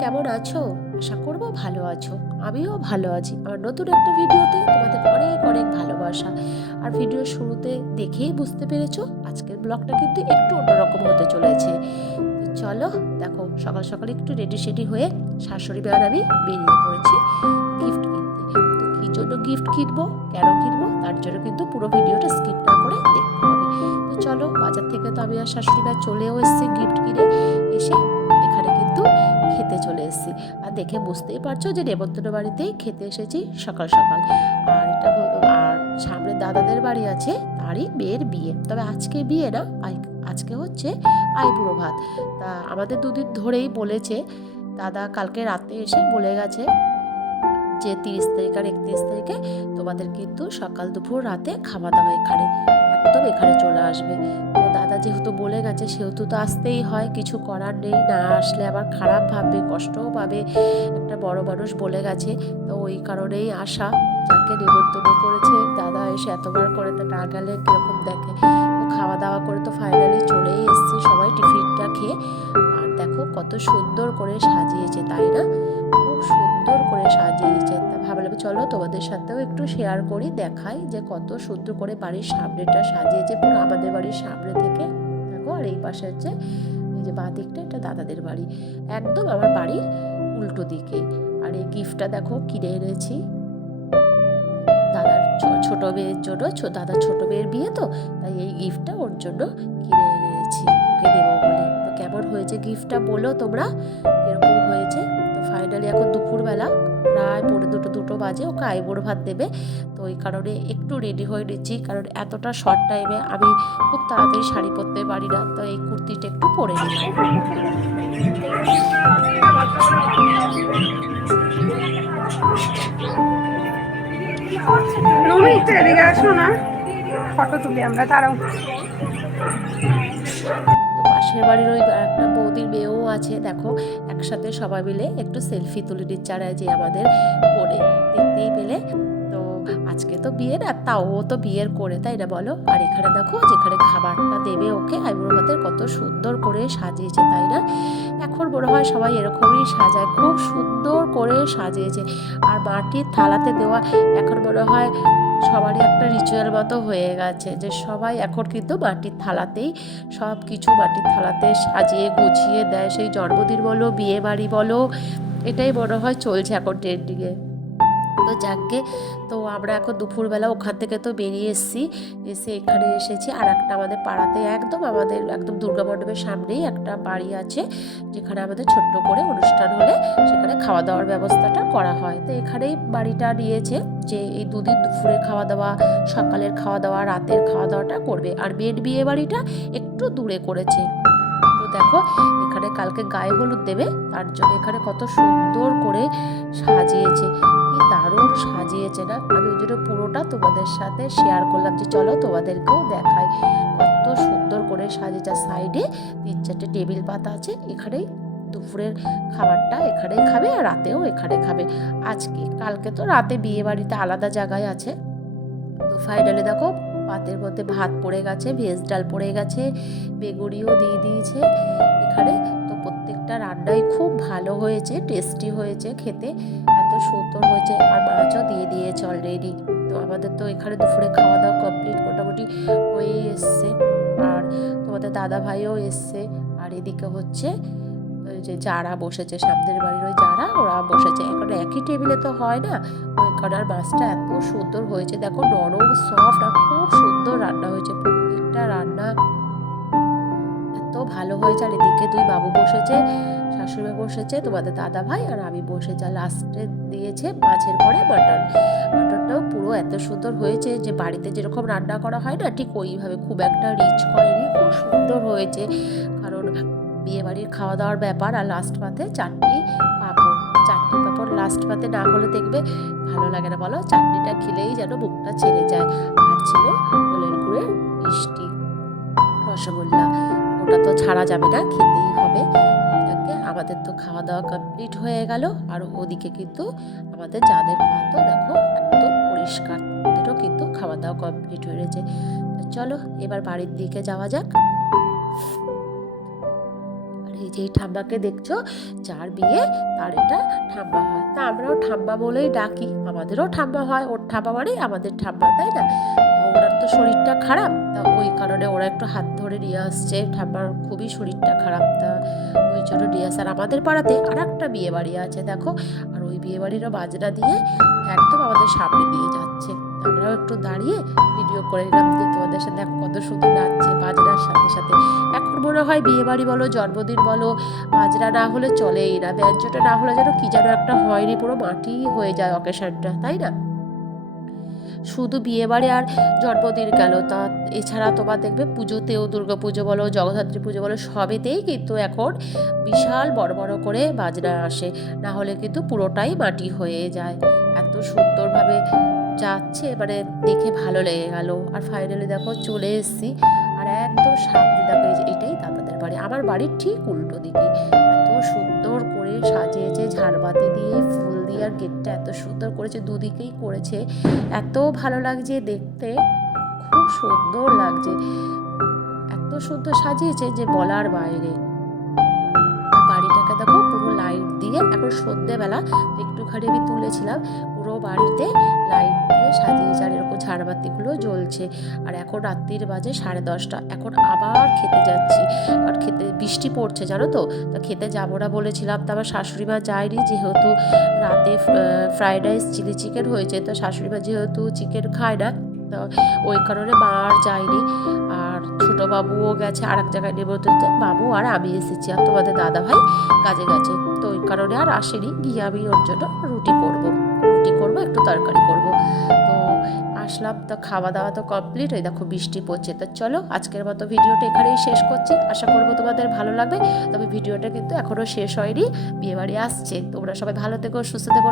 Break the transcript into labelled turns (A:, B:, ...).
A: কেমন আছো? আশা করব ভালো আছো। আমিও ভালো আছি। আমার নতুন একটা ভিডিওতে তোমাদের অনেক অনেক ভালোবাসা। আর ভিডিও শুরুতে দেখেই বুঝতে পেরেছ, আজকের ব্লগটা কিন্তু একটু অন্যরকম হতে চলেছে। চলো, দেখো, সকাল সকাল একটু রেডি সেডি হয়ে শাশুড়ি বেড়ার আমি বেরিয়ে পড়েছি গিফট কিনতে। তো কী জন্য গিফট কিনবো, কেন কিনবো, তার জন্য কিন্তু পুরো ভিডিওটা স্কিপ না করে দেখতে হবে। চলো, বাজার থেকে তো আমি আর শাশুড়ি মা চলেও এসেছি গিফট কিনে। এসে এখানে কিন্তু খেতে চলে এসেছি। আর দেখে বুঝতেই পারছ যে নেমন্তন্ন বাড়িতেই খেতে এসেছি সকাল সকাল। আর এটা আর সামনে দাদাদের বাড়ি আছে, তারই মেয়ের বিয়ে। তবে আজকে বিয়ে না আজকে হচ্ছে আইবুড়ো ভাত। তা আমাদের দুদিন ধরেই বলেছে, দাদা কালকে রাতে এসে বলে গেছে যে তিরিশ তারিখ আর একত্রিশ তারিখে তোমাদের কিন্তু সকাল দুপুর রাতে খাওয়া দাওয়া এখানে। এখানে চলে আসবে। তো দাদা যেহেতু বলে গেছে, সেহেতু তো আসতেই হয়, কিছু করার নেই। না আসলে আবার খারাপ ভাববে, কষ্টও পাবে, একটা বড় মানুষ বলে গেছে। তো ওই কারণেই আসা যাকে নিমন্ত্রণ করেছে, দাদা এসে এতবার করে তো না গেলে কীরকম দেখে। খাওয়া দাওয়া করে তো ফাইনালি চলেই এসেছি সবাই টিফিনটা খেয়ে। আর দেখো কত সুন্দর করে সাজিয়েছে, তাই না? খুব সুন্দর করে সাজিয়েছে তা ভাবলাম চলো তোমাদের সাথেও একটু শেয়ার করি, দেখাই যে কত সুন্দর করে বাড়ির সামনেটা সাজিয়েছে, পুরো আমাদের বাড়ির সামনে থেকে। দেখো, আর এই পাশে হচ্ছে এই যে বাঁ দিকটা, এটা দাদাদের বাড়ি। একদম আমার বাড়ির উল্টো দিকে আর এই গিফটটা দেখো, কিনে এনেছি। দাদার ছোট মেয়ের জন্য দাদার ছোট মেয়ের বিয়ে তো, তাই এই গিফটটা ওর জন্য কিনে এনেছি। ওকে দেবো বলে। তো কেমন হয়েছে গিফটটা বলো তোমরা? এরকম হয়েছে? ফাইনালি এখন দুপুরবেলা, প্রায় পৌনে দুটো দুটো বাজে, ওকে আইবুড়ো ভাত দেবে। তো ওই কারণে একটু রেডি হয়ে নিচ্ছি, কারণ এতটা শর্ট টাইমে আমি খুব তাড়াতাড়ি শাড়ি পরতে পারি না, তো এই কুর্তিটা একটু পরে নিলাম
B: ফটো তুলি আমরা তারাও
A: পাশের বাড়ির ওই একটা বৌদির মেয়েও আছে, দেখো, একসাথে সবাই মিলে একটু সেলফি তুলে নিচ্ছে আর যে আমাদের করে দেখতেই পেলে। তো আজকে তো বিয়ে না তাও ও তো বিয়ের করে, তাই না বলো? আর এখানে দেখো, যেখানে খাবারটা দেবে ওকে, আইবুড়ো ভাতের কত সুন্দর করে সাজিয়েছে, তাই না? এখন মনে হয় সবাই এরকমই সাজায়, খুব সুন্দর করে সাজিয়েছে। আর মাটির থালাতে দেওয়া, এখন মনে হয় সবারই একটা রিচুয়াল মতো হয়ে গেছে যে সবাই এখন কিন্তু মাটির থালাতেই সব কিছু মাটির থালাতে সাজিয়ে গুছিয়ে দেয়। সেই জন্মদিন বলো, বিয়ে বাড়ি বলো, এটাই মনে হয় চলছে এখন ট্রেন্ডিংয়ে তো যাকে তো আমরা এখন দুপুরবেলা ওখান থেকে তো বেরিয়ে এসেছি। এসে এখানে এসেছি আর একটা আমাদের পাড়াতে একদম আমাদের একদম দুর্গা মণ্ডপের সামনেই একটা বাড়ি আছে, যেখানে আমাদের ছোট্ট করে অনুষ্ঠান হলে সেখানে খাওয়া দাওয়ার ব্যবস্থাটা করা হয়। তো এখানেই বাড়িটা নিয়েছে যে এই দুদিন দুপুরে খাওয়া দাওয়া সকালের খাওয়া দাওয়া রাতের খাওয়া দাওয়াটা করবে। আর মেন বিয়ে বাড়িটা একটু দূরে করেছে। দেখো, এখানে কালকে গায়ে হলুদ দেবে, তার জন্য এখানে কত সুন্দর করে সাজিয়েছে। কি দারুণ সাজিয়েছে না? আমি ওই জন্য পুরোটা তোমাদের সাথে শেয়ার করলাম যে চলো তোমাদেরকেও দেখাই। কত সুন্দর করে সাজিয়েছে। সাইডে তিন চারটে টেবিল পাতা আছে, এখানেই দুপুরের খাবারটা এখানেই খাবে আর রাতেও এখানে খাবে। আজকে, কালকে তো রাতে বিয়ে বাড়িতে আলাদা জায়গায় আছে। তো ফাইনালি দেখো পাতের মধ্যে ভাত পড়ে গেছে, ভেজ ডাল পড়ে গেছে, বেগুনিও দিয়ে দিয়েছে এখানে। তো প্রত্যেকটা রান্নাই খুব ভালো হয়েছে টেস্টি হয়েছে খেতে। এত সুন্দর হয়েছে, আর মাছও দিয়ে দিয়েছে অলরেডি তো আমাদের তো এখানে দুপুরে খাওয়া দাওয়া কমপ্লিট মোটামুটি হয়ে এসছে। আর তোমাদের দাদা ভাইও এসছে। আর এদিকে হচ্ছে যে যারা বসেছে, সামনের বাড়ির ওই যারা, ওরা বসেছে। এখন একই টেবিলে তো হয় না। ওইখানে আর মাছটা এত সুন্দর হয়েছে। দেখো নরম সফট আর খুব সুন্দর রান্না হয়েছে। প্রত্যেকটা রান্না এত ভালো হয়েছে। আর এদিকে দুই বাবু বসেছে শাশুড়ি বসেছে, তোমাদের দাদা ভাই আর আমি বসেছি। আর লাস্টে দিয়েছে মাছের পরে মাটন মাটনটাও পুরো এত সুন্দর হয়েছে যে বাড়িতে যেরকম রান্না করা হয় না, ঠিক ওইভাবে খুব একটা রিচ করেনি। খুব সুন্দর হয়েছে। কারণ বিয়ে বাড়ির খাওয়া দাওয়ার ব্যাপার আর লাস্ট পাতে চাটনি পাঁপড়। চাটনি পাঁপড় লাস্ট পাতে না হলে দেখবে ভালো লাগে না, বলো? চাটনিটা খেলেই যেন মুখটা ছেড়ে যায়। আর ছিল গোলের গুড়ের মিষ্টি, রসগোল্লা। ওটা তো ছাড়া যাবে না, খেতেই হবে। আমাদের তো খাওয়া দাওয়া কমপ্লিট হয়ে গেল। আর ওদিকে কিন্তু আমাদের যাদের তো দেখো একদম পরিষ্কার, ওদেরও কিন্তু খাওয়া দাওয়া কমপ্লিট হয়ে গেছে। চলো, এবার বাড়ির দিকে যাওয়া যাক। এই যে ঠাম্মাকে দেখছ, যার বিয়ে তার এটা ঠাম্মা হয়। তা আমরাও ঠাম্মা বলেই ডাকি। আমাদেরও ঠাম্মা হয়, ওর ঠাম্মা মানেই আমাদের ঠাম্মা, তাই না? ওনার তো শরীরটা খারাপ, তা ওই কারণে ওরা একটু হাত ধরে নিয়ে আসছে। ঠাম্মার খুবই শরীরটা খারাপ, তা ওই জন্য নিয়ে আসার আমাদের পাড়াতে আর একটা বিয়ে বাড়ি আছে, দেখো। আর ওই বিয়ে বাড়িরও বাজনা দিয়ে একদম আমাদের সামনে দিয়ে যাচ্ছে। আমরাও একটু দাঁড়িয়ে ভিডিও করে নিলাম যে তোমাদের সাথে কত সুন্দর নাচছে বাজনার সাথে সাথে। এখন মনে হয় বিয়ে বাড়ি বলো, জন্মদিন বলো বাজনা না হলে চলেই না। ব্যঞ্জনটা না হলে যেন কী যেন একটা হয়নি, পুরো মাটি হয়ে যায় অকেশনটা তাই না? শুধু বিয়েবাড়ি আর জন্মদিন গেল। তা এছাড়া তোমার দেখবে পুজোতেও দুর্গা পুজো বলো, জগদ্ধাত্রী পুজো বলো, সবেতেই কিন্তু এখন বিশাল বড় বড় করে বাজনা আসে। না হলে কিন্তু পুরোটাই মাটি হয়ে যায়। এত সুন্দরভাবে যাচ্ছে মানে দেখে ভালো লেগে গেল। আর ফাইনালি দেখো চলে এসেছি। আর একদম সামনে দেখো এটাই দাদাদের বাড়ি। আমার বাড়ির ঠিক উল্টো দিকে। এত সুন্দর করে সাজিয়েছে ঝাড়বাতি দিয়ে, ফুল দিয়ে, আর গেটটা এত সুন্দর করেছে, দুদিকেই করেছে। এত ভালো লাগছে দেখতে। খুব সুন্দর লাগছে। এত সুন্দর সাজিয়েছে যে বলার বাইরে। বাড়িটাকে দেখো পুরো লাইট দিয়ে, এখন সন্ধেবেলা একটুখানি আমি তুলেছিলাম। পুরো বাড়িতে লাইট দিয়ে সাজিয়েছে আর এরকম ঝাড়বাতিগুলো জ্বলছে। আর এখন রাত্রির বাজে সাড়ে দশটা। এখন আবার খেতে যাচ্ছি। আর খেতে বৃষ্টি পড়ছে, জানো তো? তা খেতে যাব না বলেছিলাম। তো আমার শাশুড়ি মা যায়নি যেহেতু রাতে ফ্রাইড রাইস, চিলি চিকেন হয়েছে। তো শাশুড়ি মা যেহেতু চিকেন খায় না, তো ওই কারণে মা আর যায়নি। আর ছোটো বাবুও গেছে আর এক জায়গায় নেমন্তন্ন বাবু আর আমি এসেছি, আর তোমাদের দাদা ভাই কাজে গেছে। তো ওই কারণে আর আসেনি। গিয়ে আমি ওর জন্য রুটি করব। করব, একটু তরকারি করব। তো আসলাম, তো খাওয়া দাওয়া তো কমপ্লিট হয়ে দেখো বৃষ্টি পড়ছে। তো চলো, আজকের মতো ভিডিওটা এখানেই শেষ করছি। আশা করব তোমাদের ভালো লাগবে। তবে ভিডিওটা কিন্তু এখনও শেষ হয়নি, বিয়েবাড়ি আসছে। তোমরা সবাই ভালো থেকো, সুস্থ থেকো।